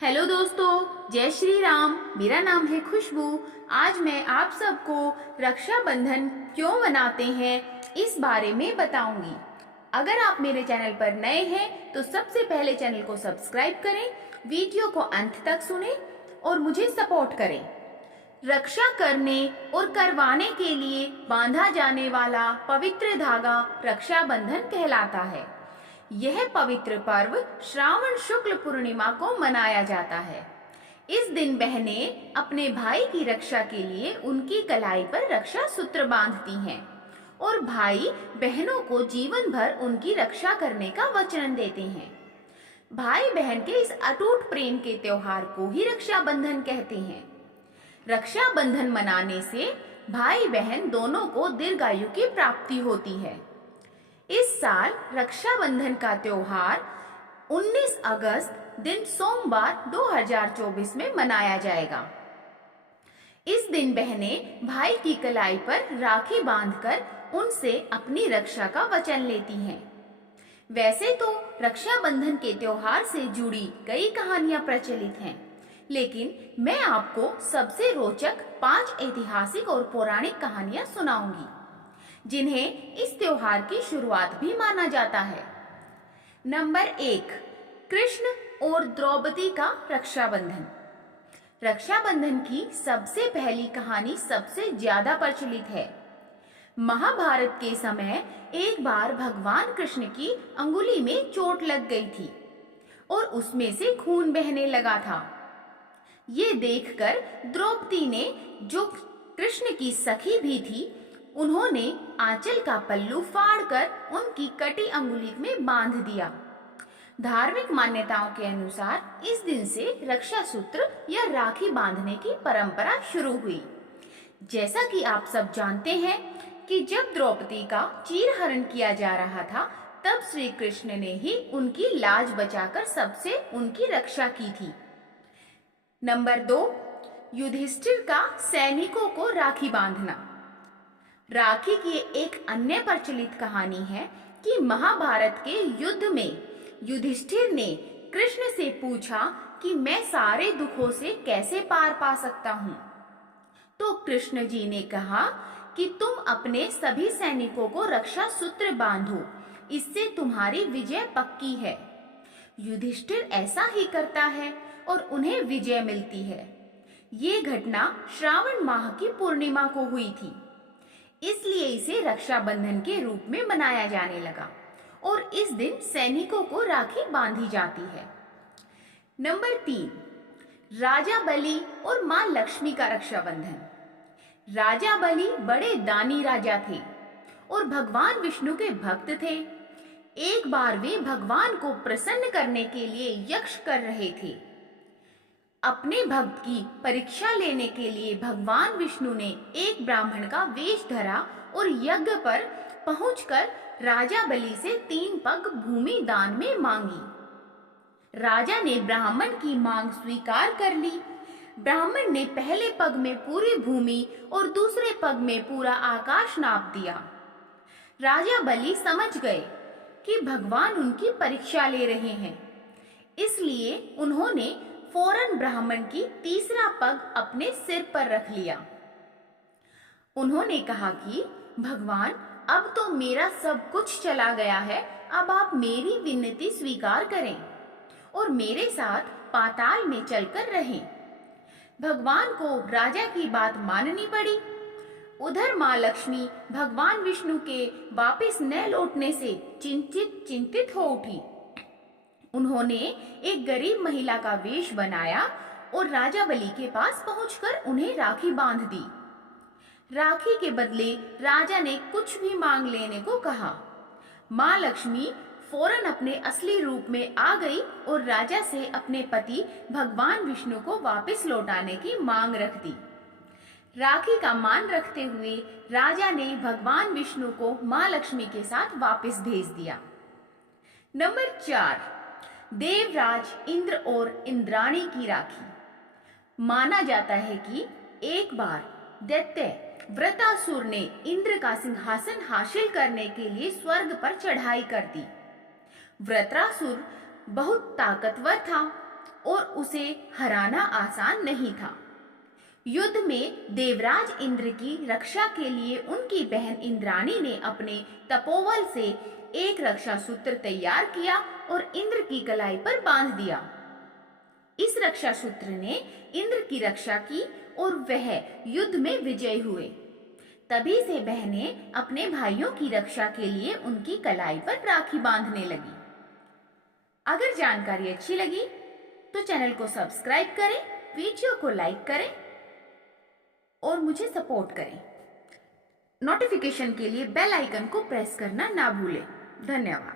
Hello दोस्तों, जय श्री राम। मेरा नाम है खुशबू। आज मैं आप सबको रक्षाबंधन क्यों मनाते हैं इस बारे में बताऊंगी। अगर आप मेरे चैनल पर नए हैं तो सबसे पहले चैनल को सब्सक्राइब करें, वीडियो को अंत तक सुनें और मुझे सपोर्ट करें। रक्षा करने और करवाने के लिए बांधा जाने वाला पवित्र धागा रक्षाबंधन कहलाता है। यह पवित्र पर्व श्रावण शुक्ल पूर्णिमा को मनाया जाता है। इस दिन बहनें अपने भाई की रक्षा के लिए उनकी कलाई पर रक्षा सूत्र बांधती हैं और भाई बहनों को जीवन भर उनकी रक्षा करने का वचन देते हैं। भाई बहन के इस अटूट प्रेम के त्योहार को ही रक्षाबंधन कहते हैं। रक्षाबंधन मनाने से भाई बहन दोनों को दीर्घायु की प्राप्ति होती है। इस साल रक्षाबंधन का त्योहार 19 अगस्त दिन सोमवार 2024 में मनाया जाएगा। इस दिन बहनें भाई की कलाई पर राखी बांधकर उनसे अपनी रक्षा का वचन लेती हैं। वैसे तो रक्षाबंधन के त्योहार से जुड़ी कई कहानियां प्रचलित हैं, लेकिन मैं आपको सबसे रोचक 5 ऐतिहासिक और पौराणिक कहानियां सुनाऊंगी, जिन्हें इस त्योहार की शुरुआत भी माना जाता है। नंबर 1, कृष्ण और द्रौपदी का रक्षाबंधन। रक्षाबंधन की सबसे पहली कहानी सबसे ज्यादा प्रचलित है। महाभारत के समय एक बार भगवान कृष्ण की अंगुली में चोट लग गई थी और उसमें से खून बहने लगा था। ये देखकर द्रौपदी ने, जो कृष्ण की सखी भी थी, उन्होंने आंचल का पल्लू फाड़कर उनकी कटी अंगुली में बांध दिया। धार्मिक मान्यताओं के अनुसार इस दिन से रक्षा सूत्र या राखी बांधने की परंपरा शुरू हुई। जैसा कि आप सब जानते हैं कि जब द्रौपदी का चीरहरण किया जा रहा था, तब श्री कृष्ण ने ही उनकी लाज बचाकर सबसे उनकी रक्षा की थी। नंबर 2, युधिष्ठिर का सैनिकों को राखी बांधना। राखी की एक अन्य प्रचलित कहानी है कि महाभारत के युद्ध में युधिष्ठिर ने कृष्ण से पूछा कि मैं सारे दुखों से कैसे पार पा सकता हूँ। तो कृष्ण जी ने कहा कि तुम अपने सभी सैनिकों को रक्षा सूत्र बांधो, इससे तुम्हारी विजय पक्की है। युधिष्ठिर ऐसा ही करता है और उन्हें विजय मिलती है। ये घटना श्रावण माह की पूर्णिमा को हुई थी, इसलिए इसे रक्षाबंधन के रूप में मनाया जाने लगा और इस दिन सैनिकों को राखी बांधी जाती है। नंबर 3, राजा बलि और मां लक्ष्मी का रक्षाबंधन। राजा बलि बड़े दानी राजा थे और भगवान विष्णु के भक्त थे। एक बार वे भगवान को प्रसन्न करने के लिए यज्ञ कर रहे थे। अपने भक्त की परीक्षा लेने के लिए भगवान विष्णु ने एक ब्राह्मण का वेश धरा और यज्ञ पर पहुंचकर राजा बलि से 3 पग भूमि दान में मांगी। राजा ने ब्राह्मण की मांग स्वीकार कर ली। ब्राह्मण ने पहले पग में पूरी भूमि और दूसरे पग में पूरा आकाश नाप दिया। राजा बलि समझ गए कि भगवान उनकी परीक्षा ले रहे हैं, इसलिए उन्होंने फौरन ब्राह्मण की तीसरा पग अपने सिर पर रख लिया। उन्होंने कहा कि भगवान, अब तो मेरा सब कुछ चला गया है, अब आप मेरी विनती स्वीकार करें और मेरे साथ पाताल में चलकर रहें। भगवान को राजा की बात माननी पड़ी। उधर मां लक्ष्मी भगवान विष्णु के वापस न लौटने से चिंतित हो उठी। उन्होंने एक गरीब महिला का वेश बनाया और राजा बलि के पास पहुंचकर उन्हें राखी बांध दी। राखी के बदले राजा ने कुछ भी मांग लेने को कहा। मां लक्ष्मी फौरन अपने असली रूप में आ गई और राजा से अपने पति भगवान विष्णु को वापस लौटाने की मांग रख दी। राखी का मान रखते हुए राजा ने भगवान विष्णु को मां लक्ष्मी के साथ वापस भेज दिया। नंबर 4, देवराज इंद्र और इंद्राणी की राखी। माना जाता है कि एक बार दैत्य वृत्रासुर ने इंद्र का सिंहासन हासिल करने के लिए स्वर्ग पर चढ़ाई कर दी। वृत्रासुर बहुत ताकतवर था और उसे हराना आसान नहीं था। युद्ध में देवराज इंद्र की रक्षा के लिए उनकी बहन इंद्राणी ने अपने तपोबल से एक रक्षा सूत्र तैयार किया और इंद्र की कलाई पर बांध दिया। इस रक्षा सूत्र ने इंद्र की रक्षा की और वह युद्ध में विजयी हुए। तभी से बहनें अपने भाइयों की रक्षा के लिए उनकी कलाई पर राखी बांधने लगी। अगर जानकारी अच्छी लगी तो चैनल को सब्सक्राइब करें, वीडियो को लाइक करें और मुझे सपोर्ट करें। नोटिफिकेशन के लिए बेल आइकन को प्रेस करना ना भूलें। धन्यवाद।